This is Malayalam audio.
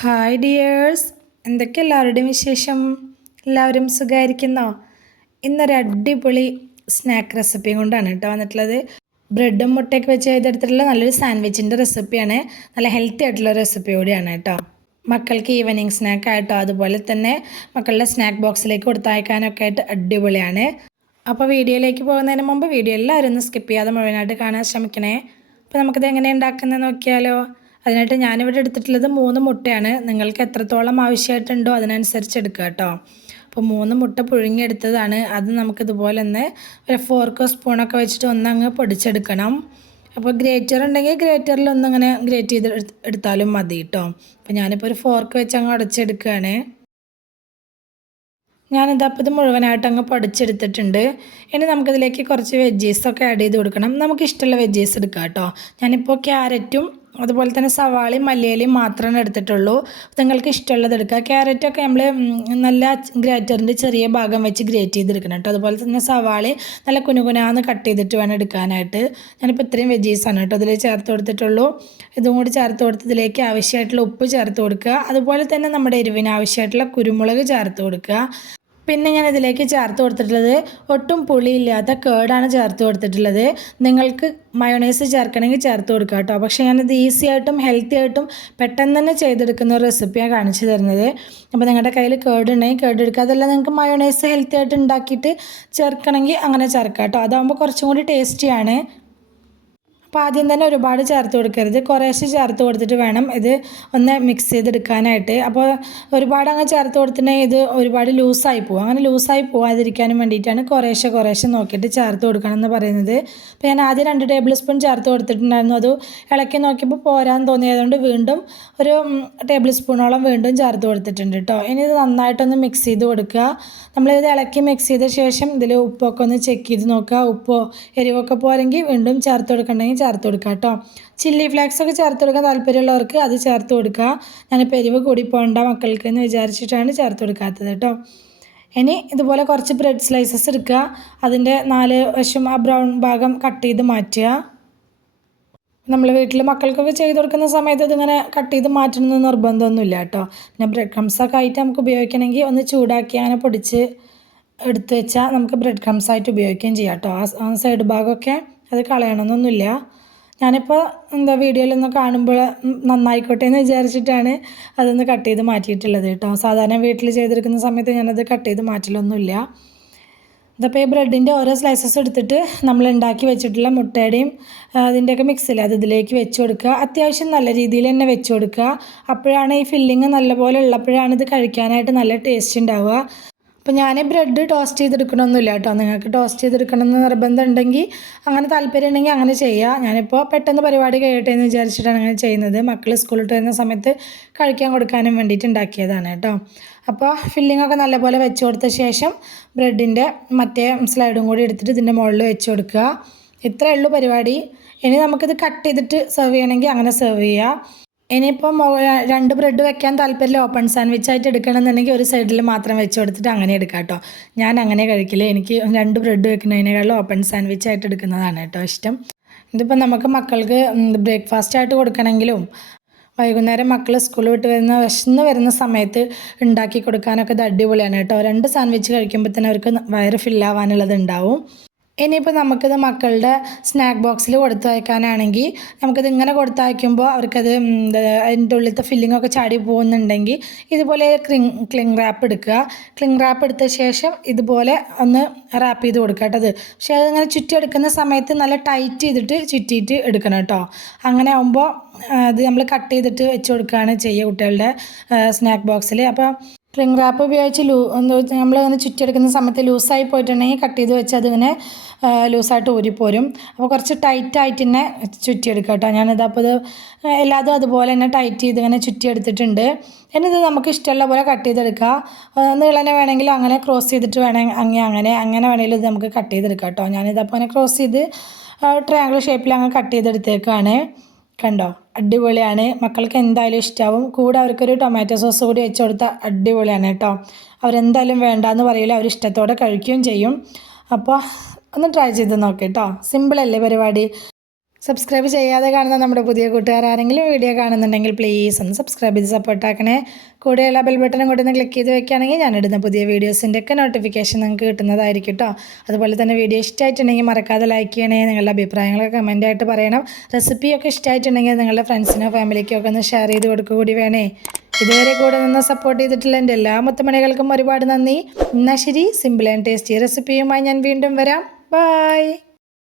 ഹായ് ഡിയേഴ്സ് എന്തൊക്കെ എല്ലാവരുടെയും വിശേഷം? എല്ലാവരും സുഖമായിരിക്കുന്നോ ഇന്നൊരു അടിപൊളി സ്നാക്ക് റെസിപ്പി കൊണ്ടാണ് കേട്ടോ വന്നിട്ടുള്ളത്. ബ്രെഡും മുട്ടയൊക്കെ വെച്ച് ചെയ്തെടുത്തിട്ടുള്ള നല്ലൊരു സാൻഡ്വിച്ചിന്റെ റെസിപ്പിയാണ് നല്ല ഹെൽത്തി ആയിട്ടുള്ള റെസിപ്പി കൂടിയാണ് കേട്ടോ. മക്കൾക്ക് ഈവനിങ് സ്നാക്ക് ആയിട്ടോ അതുപോലെ തന്നെ മക്കളുടെ സ്നാക്ക് ബോക്സിലേക്ക് കൊടുത്തയക്കാനൊക്കെ ആയിട്ട് അടിപൊളിയാണ്. അപ്പോൾ വീഡിയോയിലേക്ക് പോകുന്നതിന് മുമ്പ് വീഡിയോ എല്ലാവരും ഒന്ന് സ്കിപ്പ് ചെയ്യാതെ മുഴുവനായിട്ട് കാണാൻ ശ്രമിക്കണേ. അപ്പോൾ നമുക്കിത് എങ്ങനെ ഉണ്ടാക്കുന്നത് നോക്കിയാലോ. അതിനായിട്ട് ഞാനിവിടെ എടുത്തിട്ടുള്ളത് മൂന്ന് മുട്ടയാണ്. നിങ്ങൾക്ക് എത്രത്തോളം ആവശ്യമായിട്ടുണ്ടോ അതിനനുസരിച്ച് എടുക്കുക കേട്ടോ. അപ്പോൾ മൂന്ന് മുട്ട പുഴുങ്ങിയെടുത്തതാണ്. അത് നമുക്കിതുപോലെ ഒന്ന് ഒരു ഫോർക്കോ സ്പൂണൊക്കെ വെച്ചിട്ട് ഒന്നങ്ങ് പൊടിച്ചെടുക്കണം. അപ്പോൾ ഗ്രേറ്റർ ഉണ്ടെങ്കിൽ ഗ്രേറ്ററിൽ ഒന്നിങ്ങനെ ഗ്രേറ്റ് ചെയ്ത് എടുത്താലും മതി കേട്ടോ. അപ്പോൾ ഞാനിപ്പോൾ ഒരു ഫോർക്ക് വെച്ച് അങ്ങ് അടച്ചെടുക്കുകയാണ്. ഞാനിതപ്പോൾ ഇത് മുഴുവനായിട്ട് അങ്ങ് പൊടിച്ചെടുത്തിട്ടുണ്ട്. ഇനി നമുക്കിതിലേക്ക് കുറച്ച് വെജീസൊക്കെ ആഡ് ചെയ്ത് കൊടുക്കണം. നമുക്ക് ഇഷ്ടമുള്ള വെജീസ് എടുക്കാം കേട്ടോ. ഞാനിപ്പോൾ ക്യാരറ്റും അതുപോലെ തന്നെ സവാളയും മല്ലിയിലയും മാത്രമേ എടുത്തിട്ടുള്ളൂ. നിങ്ങൾക്ക് ഇഷ്ടമുള്ളത് എടുക്കുക. ക്യാരറ്റൊക്കെ നമ്മൾ നല്ല ഗ്രേറ്ററിന്റെ ചെറിയ ഭാഗം വെച്ച് ഗ്രേറ്റ് ചെയ്തെടുക്കണം കേട്ടോ. അതുപോലെ തന്നെ സവാള നല്ല കുനുകുനാന്ന് കട്ട് ചെയ്തിട്ട് വേണം എടുക്കാനായിട്ട്. ഞാനിപ്പോൾ ഇത്രയും വെജീസാണ് കേട്ടോ അതിൽ ചേർത്ത് കൊടുത്തിട്ടുള്ളൂ. ഇതും കൂടി ചേർത്ത് കൊടുത്തതിലേക്ക് ആവശ്യമായിട്ടുള്ള ഉപ്പ് ചേർത്ത് കൊടുക്കുക. അതുപോലെ തന്നെ നമ്മുടെ എരിവിന് ആവശ്യമായിട്ടുള്ള കുരുമുളക് ചേർത്ത് കൊടുക്കുക. പിന്നെ ഞാൻ ഇതിലേക്ക് ചേർത്ത് കൊടുത്തിട്ടുള്ളത് ഒട്ടും പുളിയില്ലാത്ത കേടാണ് ചേർത്ത് കൊടുത്തിട്ടുള്ളത്. നിങ്ങൾക്ക് മയോണൈസ് ചേർക്കണമെങ്കിൽ ചേർത്ത് കൊടുക്കുക കേട്ടോ. പക്ഷേ ഞാനത് ഈസി ആയിട്ടും ഹെൽത്തി ആയിട്ടും പെട്ടെന്ന് തന്നെ ചെയ്തെടുക്കുന്ന ഒരു റെസിപ്പിയാണ് കാണിച്ചു തരുന്നത്. അപ്പോൾ നിങ്ങളുടെ കയ്യിൽ കേട് ഉണ്ടെങ്കിൽ കേട് എടുക്കുക. അതല്ല നിങ്ങൾക്ക് മയോണൈസ് ഹെൽത്തി ആയിട്ട് ഉണ്ടാക്കിയിട്ട് ചേർക്കണമെങ്കിൽ അങ്ങനെ ചേർക്കാം കേട്ടോ. അതാകുമ്പോൾ കുറച്ചും കൂടി ടേസ്റ്റിയാണ് അപ്പോൾ ആദ്യം തന്നെ ഒരുപാട് ചേർത്ത് കൊടുക്കരുത്. കുറേശ്ശെ ചേർത്ത് കൊടുത്തിട്ട് വേണം ഇത് ഒന്ന് മിക്സ് ചെയ്തെടുക്കാനായിട്ട്. അപ്പോൾ ഒരുപാട് അങ്ങ് ചേർത്ത് കൊടുത്തിട്ടുണ്ടെങ്കിൽ ഇത് ഒരുപാട് ലൂസായി പോകും അങ്ങനെ ലൂസായി പോകാതിരിക്കാനും വേണ്ടിയിട്ടാണ് കുറേശ്ശെ കുറേശ്ശെ നോക്കിയിട്ട് ചേർത്ത് കൊടുക്കണം എന്ന് പറയുന്നത്. അപ്പോൾ ഞാൻ ആദ്യം രണ്ട് ടേബിൾ സ്പൂൺ ചേർത്ത് കൊടുത്തിട്ടുണ്ടായിരുന്നു. അത് ഇളക്കി നോക്കിയപ്പോൾ പോരാൻ തോന്നിയതുകൊണ്ട് വീണ്ടും ഒരു ടേബിൾ സ്പൂണോളം വീണ്ടും ചേർത്ത് കൊടുത്തിട്ടുണ്ട് കേട്ടോ ഇനി ഇത് നന്നായിട്ടൊന്ന് മിക്സ് ചെയ്ത് കൊടുക്കുക. നമ്മളിത് ഇളക്കി മിക്സ് ചെയ്ത ശേഷം ഇതിൽ ഉപ്പൊക്കെ ഒന്ന് ചെക്ക് ചെയ്ത് നോക്കുക. ഉപ്പോ എരിവൊക്കെ പോരെങ്കിൽ വീണ്ടും ചേർത്ത് കൊടുക്കണമെങ്കിൽ ചേർത്ത് കൊടുക്കുക കേട്ടോ. ചില്ലി ഫ്ലേക്സ് ഒക്കെ ചേർത്ത് കൊടുക്കാൻ താല്പര്യമുള്ളവർക്ക് അത് ചേർത്ത് കൊടുക്കുക. ഞാൻ എരിവ് കൂടി പോകേണ്ട മക്കൾക്ക് എന്ന് വിചാരിച്ചിട്ടാണ് ചേർത്ത് കൊടുക്കാത്തത് കേട്ടോ. ഇനി ഇതുപോലെ കുറച്ച് ബ്രെഡ് സ്ലൈസസ് എടുക്കുക. അതിന്റെ നാല് വശം ആ ബ്രൗൺ ഭാഗം കട്ട് ചെയ്ത് മാറ്റുക. നമ്മൾ വീട്ടിൽ മക്കൾക്കൊക്കെ ചെയ്ത് കൊടുക്കുന്ന സമയത്ത് ഇതിങ്ങനെ കട്ട് ചെയ്ത് മാറ്റണമെന്ന് നിർബന്ധമൊന്നുമില്ല കേട്ടോ. പിന്നെ ബ്രെഡ് ക്രംസൊക്കെ ആയിട്ട് നമുക്ക് ഉപയോഗിക്കണമെങ്കിൽ ഒന്ന് ചൂടാക്കി അങ്ങനെ പൊടിച്ച് എടുത്ത് വെച്ചാൽ നമുക്ക് ബ്രെഡ് ക്രംസ് ആയിട്ട് ഉപയോഗിക്കുകയും ചെയ്യാം കേട്ടോ. ആ സൈഡ് ഭാഗമൊക്കെ അത് കളയണമെന്നൊന്നുമില്ല. ഞാനിപ്പോൾ എന്താ വീഡിയോയിലൊന്ന് കാണുമ്പോൾ നന്നായിക്കോട്ടെ എന്ന് വിചാരിച്ചിട്ടാണ് അതൊന്ന് കട്ട് ചെയ്ത് മാറ്റിയിട്ടുള്ളത് കേട്ടോ. സാധാരണ വീട്ടിൽ ചെയ്തെടുക്കുന്ന സമയത്ത് ഞാനത് കട്ട് ചെയ്ത് മാറ്റലൊന്നുമില്ല. ഇതപ്പോൾ ഈ ബ്രെഡിന്റെ ഓരോ സ്ലൈസസ് എടുത്തിട്ട് നമ്മൾ ഉണ്ടാക്കി വെച്ചിട്ടുള്ള മുട്ടയുടെയും അതിന്റെയൊക്കെ മിക്സിൽ അത് ഇതിലേക്ക് വെച്ച് കൊടുക്കുക. അത്യാവശ്യം നല്ല രീതിയിൽ തന്നെ വെച്ച് കൊടുക്കുക. അപ്പോഴാണ് ഈ ഫില്ലിങ് നല്ലപോലെ ഉള്ളപ്പോഴാണ് ഇത് കഴിക്കാനായിട്ട് നല്ല ടേസ്റ്റ് ഉണ്ടാവുക. അപ്പോൾ ഞാൻ ബ്രെഡ് ടോസ്റ്റ് ചെയ്തെടുക്കണമൊന്നുമില്ല കേട്ടോ. നിങ്ങൾക്ക് ടോസ്റ്റ് ചെയ്തെടുക്കണമെന്ന് നിർബന്ധം ഉണ്ടെങ്കിൽ അങ്ങനെ താല്പര്യം ഉണ്ടെങ്കിൽ അങ്ങനെ ചെയ്യുക ഞാനിപ്പോൾ പെട്ടെന്ന് പരിപാടി കഴിയട്ടെ എന്ന് വിചാരിച്ചിട്ടാണ് അങ്ങനെ ചെയ്യുന്നത്. മക്കൾ സ്കൂളിൽ വരുന്ന സമയത്ത് കഴിക്കാൻ കൊടുക്കാനും വേണ്ടിയിട്ട് ഉണ്ടാക്കിയതാണ് കേട്ടോ. അപ്പോൾ ഫില്ലിംഗ് ഒക്കെ നല്ലപോലെ വെച്ച് കൊടുത്ത ശേഷം ബ്രെഡിന്റെ മറ്റേ സ്ലൈഡും കൂടി എടുത്തിട്ട് ഇതിന്റെ മുകളിൽ വെച്ച് കൊടുക്കുക. ഇത്രയേ ഉള്ളൂ പരിപാടി. ഇനി നമുക്കിത് കട്ട് ചെയ്തിട്ട് സെർവ് ചെയ്യണമെങ്കിൽ അങ്ങനെ സെർവ് ചെയ്യുക ഇനിയിപ്പം രണ്ട് ബ്രെഡ് വെക്കാൻ താല്പര്യമില്ല. ഓപ്പൺ സാൻഡ്വിച്ച് ആയിട്ട് എടുക്കണമെന്നുണ്ടെങ്കിൽ ഒരു സൈഡിൽ മാത്രം വെച്ച് കൊടുത്തിട്ട് അങ്ങനെ എടുക്കാം കേട്ടോ. ഞാൻ അങ്ങനെ കഴിക്കില്ല. എനിക്ക് രണ്ട് ബ്രെഡ് വെക്കുന്നതിനേക്കാളും ഓപ്പൺ സാൻഡ്വിച്ച് ആയിട്ട് എടുക്കുന്നതാണ് കേട്ടോ ഇഷ്ടം. ഇതിപ്പോൾ നമുക്ക് മക്കൾക്ക് ബ്രേക്ക്ഫാസ്റ്റ് ആയിട്ട് കൊടുക്കണമെങ്കിലും വൈകുന്നേരം മക്കൾ സ്കൂൾ വിട്ട് വരുന്ന വിശന്ന് വരുന്ന സമയത്ത് ഉണ്ടാക്കി കൊടുക്കാനൊക്കെ ഇത് അടിപൊളിയാണ് കേട്ടോ. രണ്ട് സാൻഡ്വിച്ച് കഴിക്കുമ്പോൾ തന്നെ അവർക്ക് വയറ് ഫില്ലാവാനുള്ളത് ഉണ്ടാവും. ഇനിയിപ്പോൾ നമുക്കിത് മക്കളുടെ സ്നാക്ക് ബോക്സിൽ കൊടുത്തയക്കാനാണെങ്കിൽ നമുക്കിത് ഇങ്ങനെ കൊടുത്തയക്കുമ്പോൾ അവർക്കത് അതിന്റെ ഉള്ളിലത്തെ ഫില്ലിംഗ് ഒക്കെ ചാടി പോകുന്നുണ്ടെങ്കിൽ ഇതുപോലെ ക്ലിങ് ക്ലിങ് റാപ്പ് എടുക്കുക. ക്ലിങ് റാപ്പ് എടുത്ത ശേഷം ഇതുപോലെ ഒന്ന് റാപ്പ് ചെയ്ത് കൊടുക്കുക കേട്ടോ അത്. പക്ഷേ അതിങ്ങനെ ചുറ്റി എടുക്കുന്ന സമയത്ത് നല്ല ടൈറ്റ് ചെയ്തിട്ട് ചുറ്റിയിട്ട് എടുക്കണം കേട്ടോ. അങ്ങനെ ആകുമ്പോൾ അത് നമ്മൾ കട്ട് ചെയ്തിട്ട് വെച്ച് കൊടുക്കുകയാണ് ചെയ്യുക കുട്ടികളുടെ സ്നാക്ക് ബോക്സിൽ അപ്പോൾ സ്പ്രിംഗ് റാപ്പ് ഉപയോഗിച്ച് ലൂ നമ്മൾ അങ്ങനെ ചുറ്റിയെടുക്കുന്ന സമയത്ത് ലൂസായി പോയിട്ടുണ്ടെങ്കിൽ കട്ട് ചെയ്ത് വെച്ച് അതിങ്ങനെ ലൂസായിട്ട് ഊരിപ്പോരും. അപ്പോൾ കുറച്ച് ടൈറ്റായിട്ട് തന്നെ ചുറ്റിയെടുക്കുക കേട്ടോ. ഞാനിത് അപ്പോൾ ഇത് എല്ലാതും അതുപോലെ തന്നെ ടൈറ്റ് ചെയ്ത് ഇങ്ങനെ ചുറ്റിയെടുത്തിട്ടുണ്ട്. എന്നിത് നമുക്ക് ഇഷ്ടമുള്ള പോലെ കട്ട് ചെയ്തെടുക്കുക നീളനെ വേണമെങ്കിലും അങ്ങനെ ക്രോസ് ചെയ്തിട്ട് വേണമെങ്കിൽ അങ്ങനെ അങ്ങനെ അങ്ങനെ വേണമെങ്കിലും ഇത് നമുക്ക് കട്ട് ചെയ്തെടുക്കാം കേട്ടോ. ഞാനിതപ്പോൾ അങ്ങനെ ക്രോസ് ചെയ്ത് ട്രയാങ്കിൾ ഷേപ്പിൽ അങ്ങനെ കട്ട് ചെയ്തെടുത്തേക്കാണ്. കണ്ടോ? അടിപൊളിയാണ്. മക്കൾക്ക് എന്തായാലും ഇഷ്ടമാവും കൂടെ അവർക്കൊരു ടൊമാറ്റോ സോസ് കൂടി വെച്ച് കൊടുത്താൽ അടിപൊളിയാണ് കേട്ടോ. അവരെന്തായാലും വേണ്ടാന്ന് പറയില്ല അവർ ഇഷ്ടത്തോടെ കഴിക്കുകയും ചെയ്യും. അപ്പോൾ ഒന്ന് ട്രൈ ചെയ്ത് നോക്കാം കേട്ടോ. സിമ്പിളല്ലേ പരിപാടി? സബ്സ്ക്രൈബ് ചെയ്യാതെ കാണുന്ന നമ്മുടെ പുതിയ കൂട്ടുകാർ ആരെങ്കിലും വീഡിയോ കാണുന്നുണ്ടെങ്കിൽ പ്ലീസ് ഒന്ന് സബ്സ്ക്രൈബ് ചെയ്ത് സപ്പോർട്ടാക്കണേ കൂടെയുള്ള ബെൽ ബട്ടണും കൂടി ഒന്ന് ക്ലിക്ക് ചെയ്ത് വെക്കുകയാണെങ്കിൽ ഇടുന്ന പുതിയ വീഡിയോസിന്റെ ഒക്കെ നോട്ടിഫിക്കേഷൻ നിങ്ങൾക്ക് കിട്ടുന്നതായിരിക്കും കേട്ടോ അതുപോലെ തന്നെ വീഡിയോ ഇഷ്ടമായിട്ടുണ്ടെങ്കിൽ മറക്കാതെ ലൈക്ക് ചെയ്യണേ നിങ്ങളുടെ അഭിപ്രായങ്ങളൊക്കെ കമന്റായിട്ട് പറയണം. റെസിപ്പിയൊക്കെ ഇഷ്ടമായിട്ടുണ്ടെങ്കിൽ നിങ്ങളുടെ ഫ്രണ്ട്സിനോ ഫാമിലിക്കോ ഒക്കെ ഒന്ന് ഷെയർ ചെയ്ത് കൊടുക്കുക കൂടി വേണേ. ഇതുവരെ കൂടെ നിന്ന് സപ്പോർട്ട് ചെയ്തിട്ടുള്ള എന്റെ എല്ലാ മുത്തമണികൾക്കും ഒരുപാട് നന്ദി. എന്നാൽ ശരി സിമ്പിൾ ആൻഡ് ടേസ്റ്റി റെസിപ്പിയുമായി ഞാൻ വീണ്ടും വരാം. ബൈ